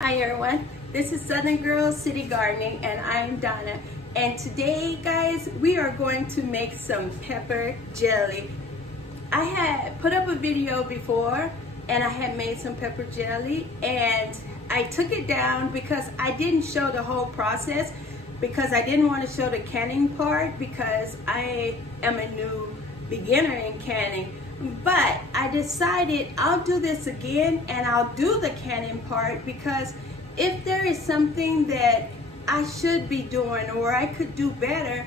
Hi everyone, this is Southern Girl City Gardening and I'm Donna, and today guys we are going to make some pepper jelly. I had put up a video before and I had made some pepper jelly and I took it down because I didn't show the whole process because I didn't want to show the canning part because I am a new beginner in canning. But I decided I'll do this again and I'll do the canning part because if there is something that I should be doing or I could do better,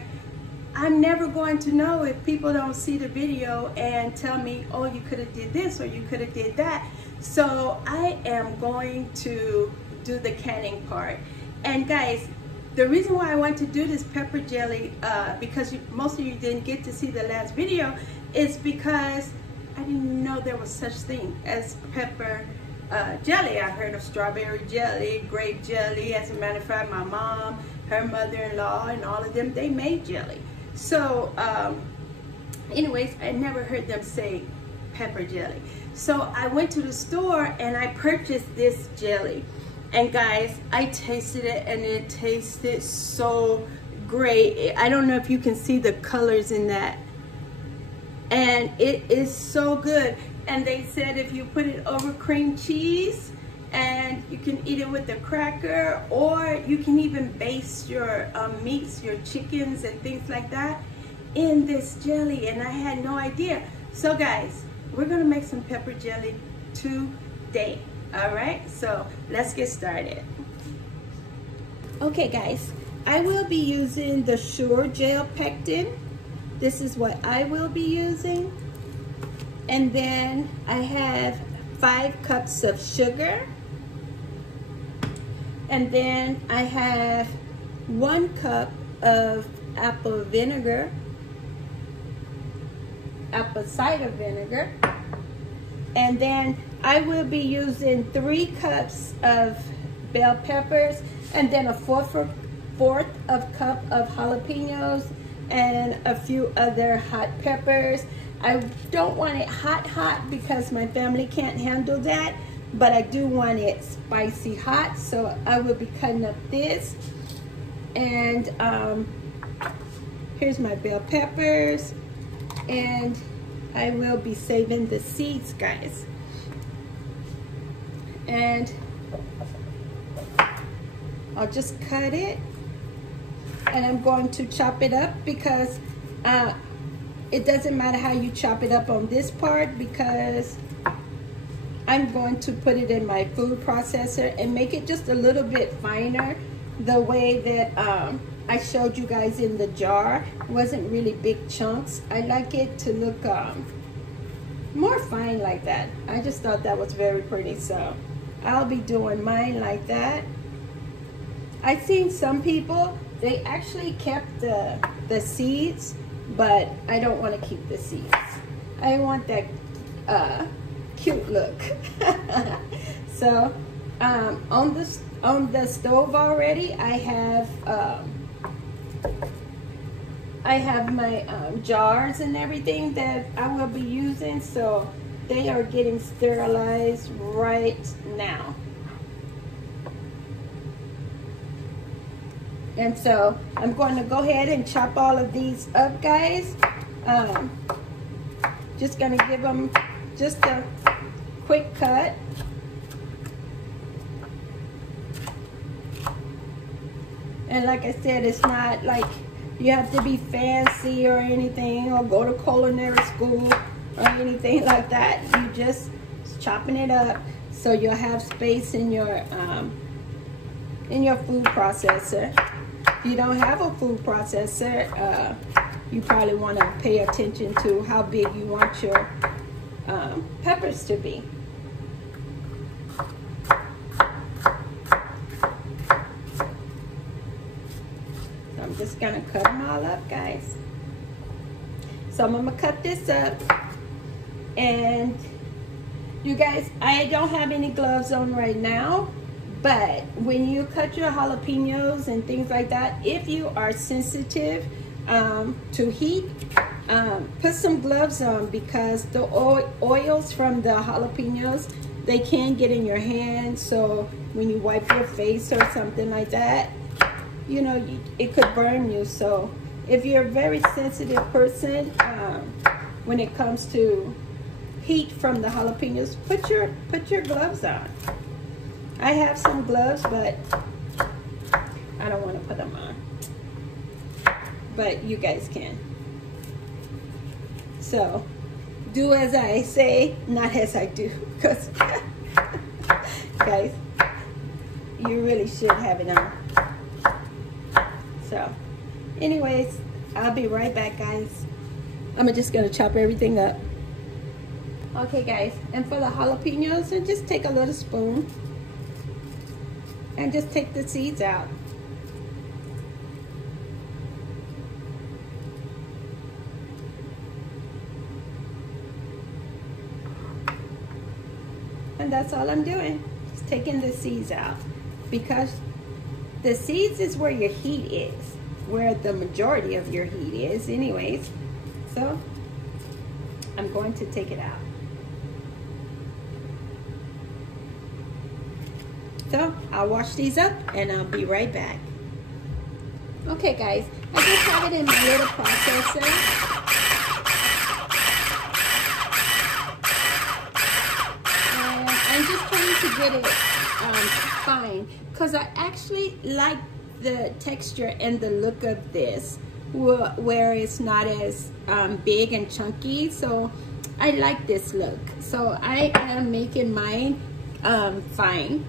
I'm never going to know if people don't see the video and tell me, oh, you could have did this or you could have did that. So I am going to do the canning part. And guys, the reason why I want to do this pepper jelly, because most of you didn't get to see the last video, is because I didn't know there was such thing as pepper jelly. I heard of strawberry jelly, grape jelly. As a matter of fact, my mom, her mother-in-law, and all of them, they made jelly. So anyways, I never heard them say pepper jelly. So I went to the store and I purchased this jelly. And guys, I tasted it and it tasted so great. I don't know if you can see the colors in that. And it is so good. And they said if you put it over cream cheese, and you can eat it with a cracker, or you can even baste your meats, your chickens and things like that in this jelly. And I had no idea. So guys, we're gonna make some pepper jelly today. All right, so let's get started. Okay guys, I will be using the Sure Gel Pectin. This is what I will be using. And then I have 5 cups of sugar. And then I have 1 cup of apple cider vinegar. And then I will be using 3 cups of bell peppers, and then a fourth of cup of jalapenos, and a few other hot peppers. I don't want it hot because my family can't handle that, but I do want it spicy hot, so I will be cutting up this. And here's my bell peppers, and I will be saving the seeds, guys. And I'll just cut it. And I'm going to chop it up because it doesn't matter how you chop it up on this part, because I'm going to put it in my food processor and make it just a little bit finer, the way that I showed you guys in the jar. It wasn't really big chunks. I like it to look more fine like that. I just thought that was very pretty, so I'll be doing mine like that. I've seen some people, they actually kept the seeds, but I don't want to keep the seeds. I want that cute look. So on the stove already, I have my jars and everything that I will be using, so they are getting sterilized right now. And so I'm going to go ahead and chop all of these up, guys. Just going to give them just a quick cut. And like I said, it's not like you have to be fancy or anything, or go to culinary school or anything like that. You just chopping it up so you'll have space in your food processor. If you don't have a food processor, you probably want to pay attention to how big you want your peppers to be. So I'm just going to cut them all up, guys. So I'm going to cut this up. And you guys, I don't have any gloves on right now. But when you cut your jalapenos and things like that, if you are sensitive to heat, put some gloves on, because the oils from the jalapenos, they can get in your hand. So when you wipe your face or something like that, you know, it could burn you. So if you're a very sensitive person, when it comes to heat from the jalapenos, put your gloves on. I have some gloves, but I don't want to put them on. But you guys can. So do as I say, not as I do, because guys, you really should have it on. So anyways, I'll be right back, guys. I'm just gonna chop everything up. Okay guys, and for the jalapenos, and just take a little spoon and just take the seeds out. And that's all I'm doing, just taking the seeds out, because the seeds is where your heat is, where the majority of your heat is anyways. So I'm going to take it out. So I'll wash these up and I'll be right back. Okay guys, I just have it in my little processor. I'm just trying to get it fine, because I actually like the texture and the look of this, where it's not as big and chunky. So I like this look. So I am making mine fine.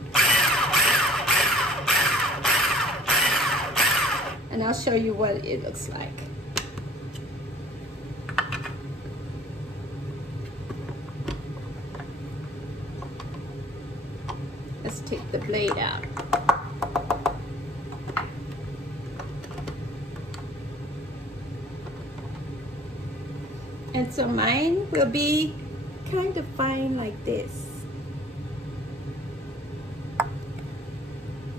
And I'll show you what it looks like. Let's take the blade out. And so mine will be kind of fine like this.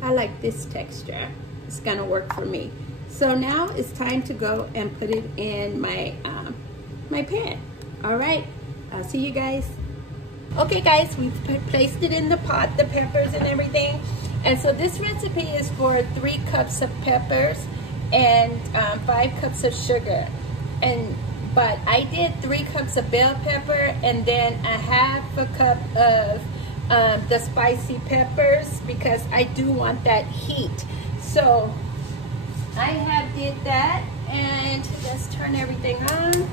I like this texture. It's gonna work for me. So now it's time to go and put it in my my pan. All right, I'll see you guys. Okay guys, we've placed it in the pot, the peppers and everything. And so this recipe is for 3 cups of peppers and 5 cups of sugar. But I did 3 cups of bell pepper and then a half a cup of the spicy peppers, because I do want that heat. So I have did that, and let's turn everything on.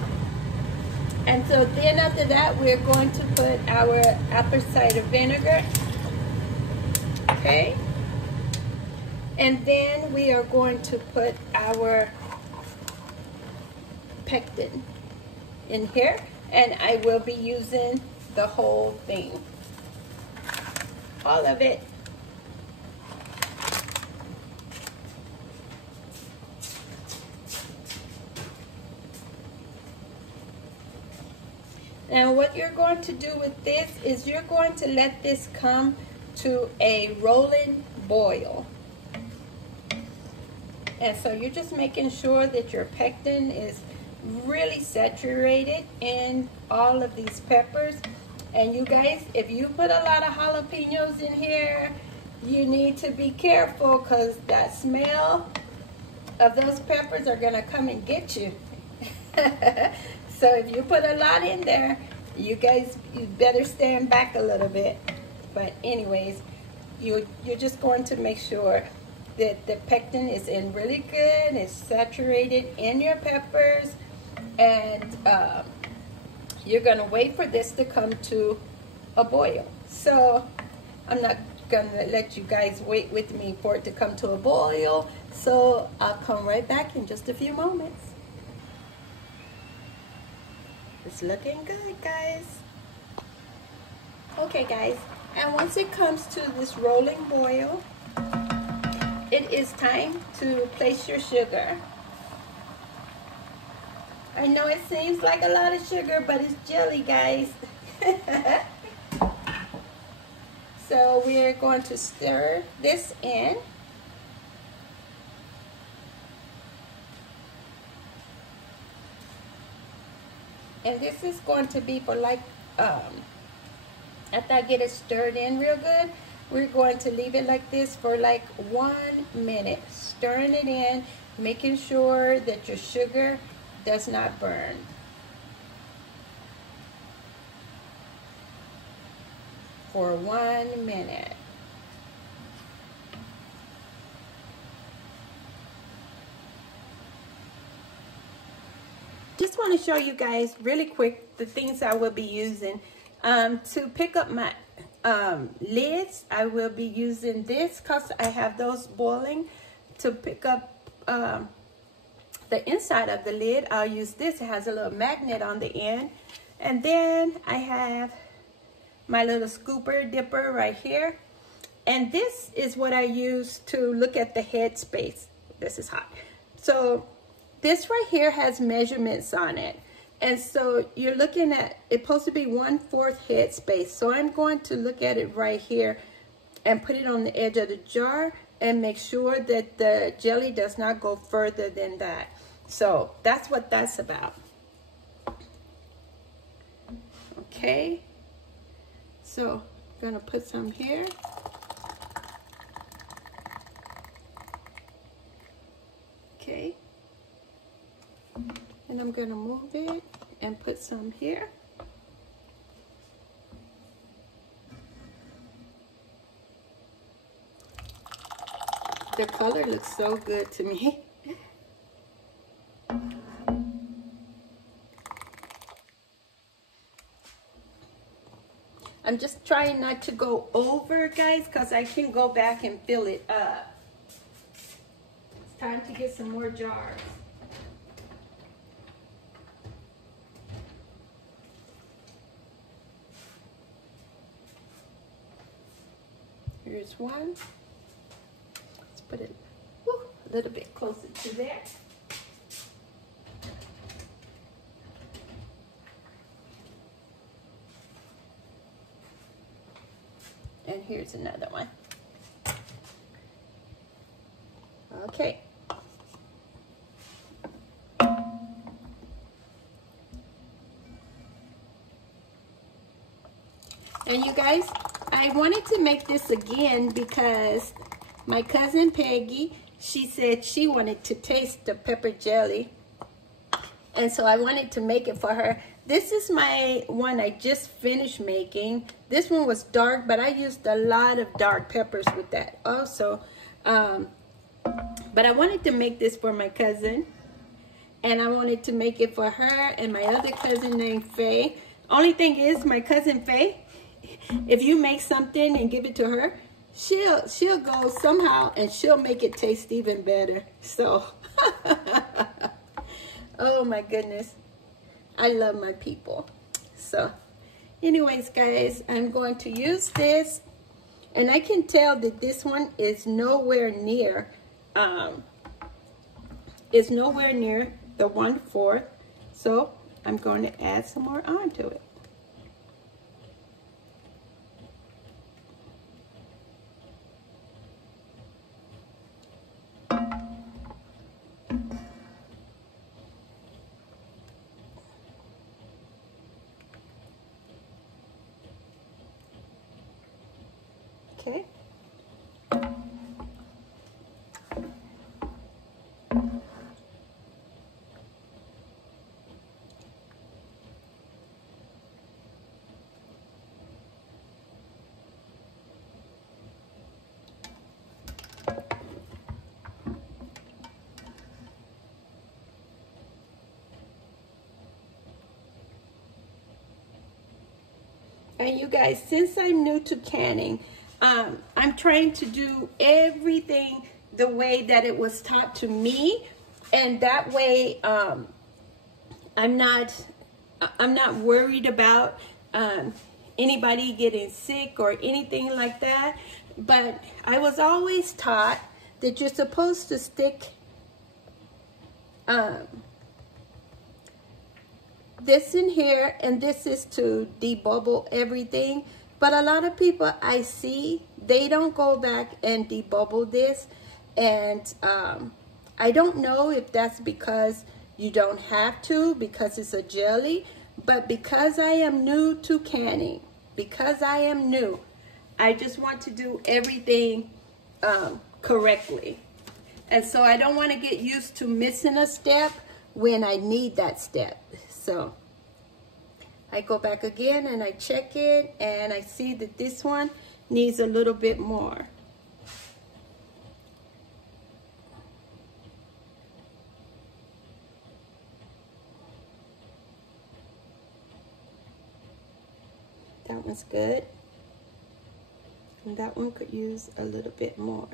And so then after that, we're going to put our apple cider vinegar. Okay. And then we are going to put our pectin in here, and I will be using the whole thing, all of it. Now what you're going to do with this is you're going to let this come to a rolling boil. And so you're just making sure that your pectin is really saturated in all of these peppers. And you guys, if you put a lot of jalapenos in here, you need to be careful, because that smell of those peppers are gonna come and get you. So if you put a lot in there, you guys, you better stand back a little bit. But anyways, you're just going to make sure that the pectin is in really good, it's saturated in your peppers, and you're gonna wait for this to come to a boil. So I'm not gonna let you guys wait with me for it to come to a boil, so I'll come right back in just a few moments. It's looking good, guys. Okay guys, and once it comes to this rolling boil, it is time to place your sugar. I know it seems like a lot of sugar, but it's jelly, guys. So we are going to stir this in. And this is going to be for like, after I get it stirred in real good, We're going to leave it like this for like 1 minute, stirring it in, making sure that your sugar does not burn. For 1 minute. Just want to show you guys really quick the things I will be using. To pick up my lids, I will be using this because I have those boiling. To pick up the inside of the lid, I'll use this. It has a little magnet on the end. And then I have my little scooper dipper right here. And this is what I use to look at the head space. This is hot. So this right here has measurements on it. And so you're looking at, it's supposed to be 1/4 head space. So I'm going to look at it right here and put it on the edge of the jar and make sure that the jelly does not go further than that. So that's what that's about. Okay. So I'm gonna put some here. Okay. And I'm gonna move it and put some here. The color looks so good to me. I'm just trying not to go over, guys, because I can go back and fill it up. It's time to get some more jars. Here's one. Let's put it a little bit closer to there. And here's another one. Okay. And you guys, I wanted to make this again because my cousin Peggy, she said she wanted to taste the pepper jelly. And so I wanted to make it for her. This is my one I just finished making. This one was dark, but I used a lot of dark peppers with that also. But I wanted to make this for my cousin. And I wanted to make it for her and my other cousin named Faye. Only thing is, my cousin Faye, if you make something and give it to her, she'll go somehow and she'll make it taste even better. So, oh my goodness. I love my people. So, anyways, guys, I'm going to use this. And I can tell that this one is nowhere near, the 1/4. So, I'm going to add some more onto it. Okay. And you guys, since I'm new to canning, I'm trying to do everything the way that it was taught to me, and that way I'm not worried about anybody getting sick or anything like that. But I was always taught that you're supposed to stick this in here, and this is to debubble everything. But a lot of people I see, they don't go back and debubble this. And I don't know if that's because you don't have to, because it's a jelly. But because I am new to canning, because I am new, I just want to do everything correctly. And so I don't want to get used to missing a step when I need that step. So I go back again and I check it, and I see that this one needs a little bit more. That one's good. And that one could use a little bit more.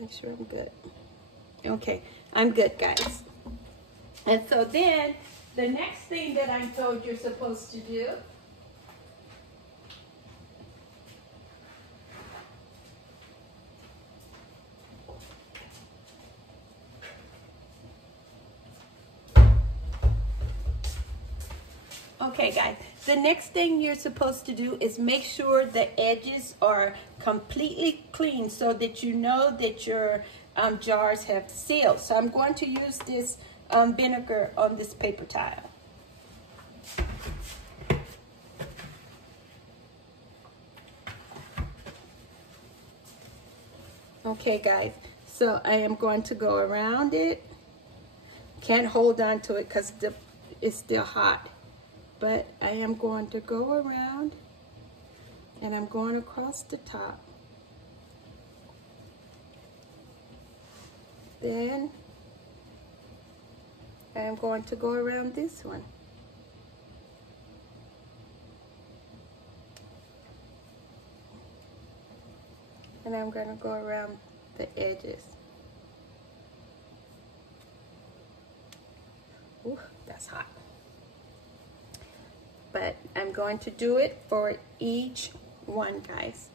Make sure I'm good. Okay, I'm good, guys. And so then, the next thing that I'm told you're supposed to do Okay, guys, the next thing you're supposed to do is make sure the edges are completely clean so that you know that your jars have sealed. So I'm going to use this vinegar on this paper towel. Okay, guys, so I am going to go around it. Can't hold on to it because it's still hot. But I am going to go around, and I'm going across the top. Then I'm going to go around this one. And I'm going to go around the edges. Ooh, that's hot. But I'm going to do it for each one, guys.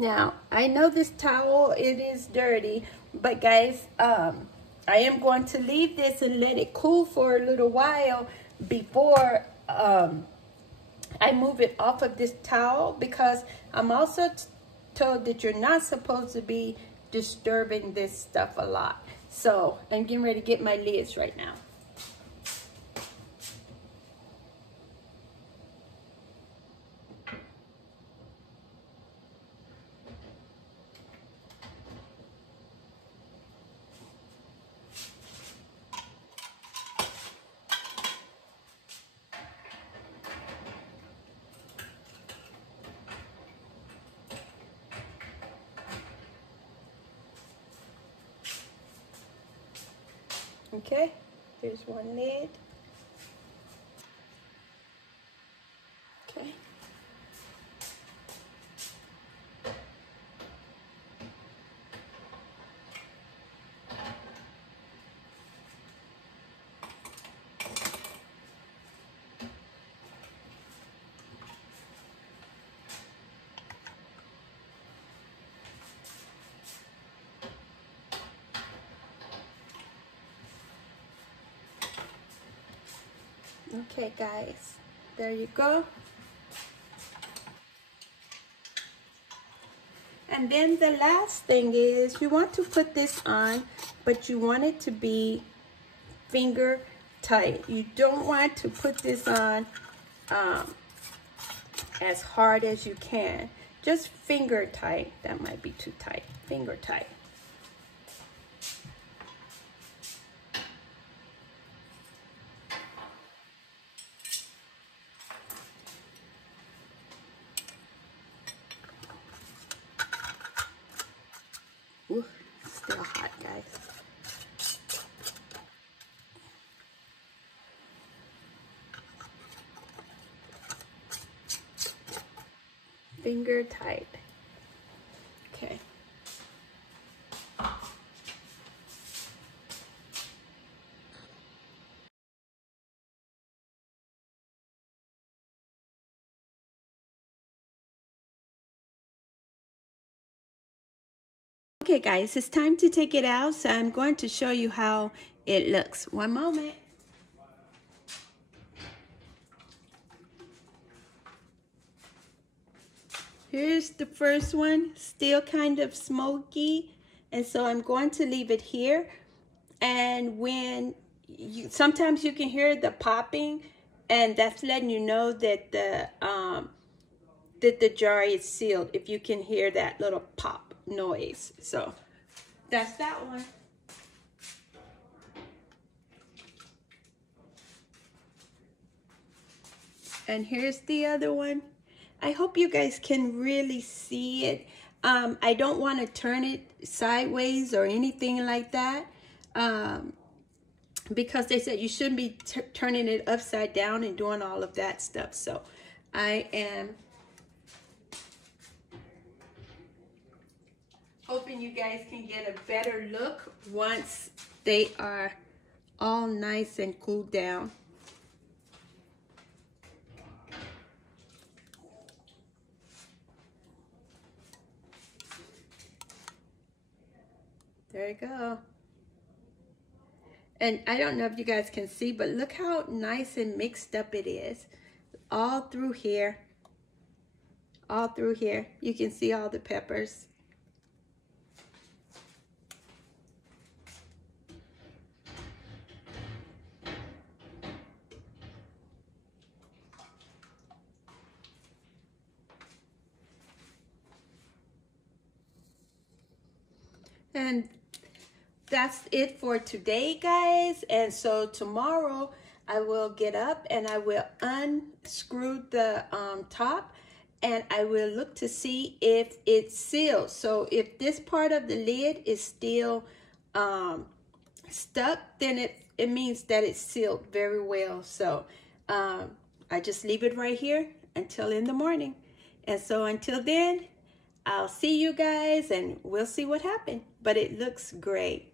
Now, I know this towel, it is dirty, but guys, I am going to leave this and let it cool for a little while before I move it off of this towel, because I'm also told that you're not supposed to be disturbing this stuff a lot. So I'm getting ready to get my lids right now. Okay, here's one lid. Okay. Okay, guys, there you go. And then the last thing is you want to put this on, but you want it to be finger tight. You don't want to put this on as hard as you can. Just finger tight. That might be too tight. Finger tight. Ooh, still hot, guys. Finger tight. Okay. Okay, guys, it's time to take it out. So I'm going to show you how it looks. One moment. Here's the first one, still kind of smoky, and so I'm going to leave it here. And when sometimes you can hear the popping, and that's letting you know that the jar is sealed, if you can hear that little pop noise. So that's that one. And here's the other one. I hope you guys can really see it. I don't want to turn it sideways or anything like that, because they said you shouldn't be turning it upside down and doing all of that stuff. So I am hoping you guys can get a better look once they are all nice and cooled down. There you go. And I don't know if you guys can see, but look how nice and mixed up it is. All through here. All through here. You can see all the peppers. And that's it for today, guys. And so tomorrow I will get up and I will unscrew the top, and I will look to see if it's sealed. So if this part of the lid is still stuck, then it means that it's sealed very well. So I just leave it right here until in the morning. And so until then, I'll see you guys and we'll see what happened. But it looks great.